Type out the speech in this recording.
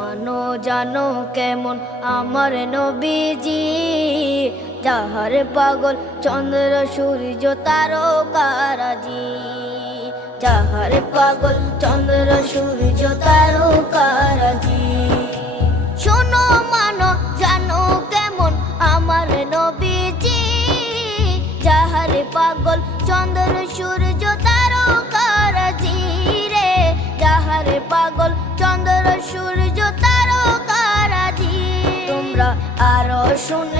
মানো জানো কেমন আমার নবীজি, যাহার পাগল চন্দ্র সূর্য তারকারাজি, যাহার পাগল চন্দ্র সূর্য তারকারাজি। শোনো মানো জানো কেমন আমার নবীজি, যাহার পাগল চন্দ্র সূর্য তারকারাজি রে, যাহার পাগল চন্দ্র সূর্য তারকারাজি। তোমরা আরো শুনে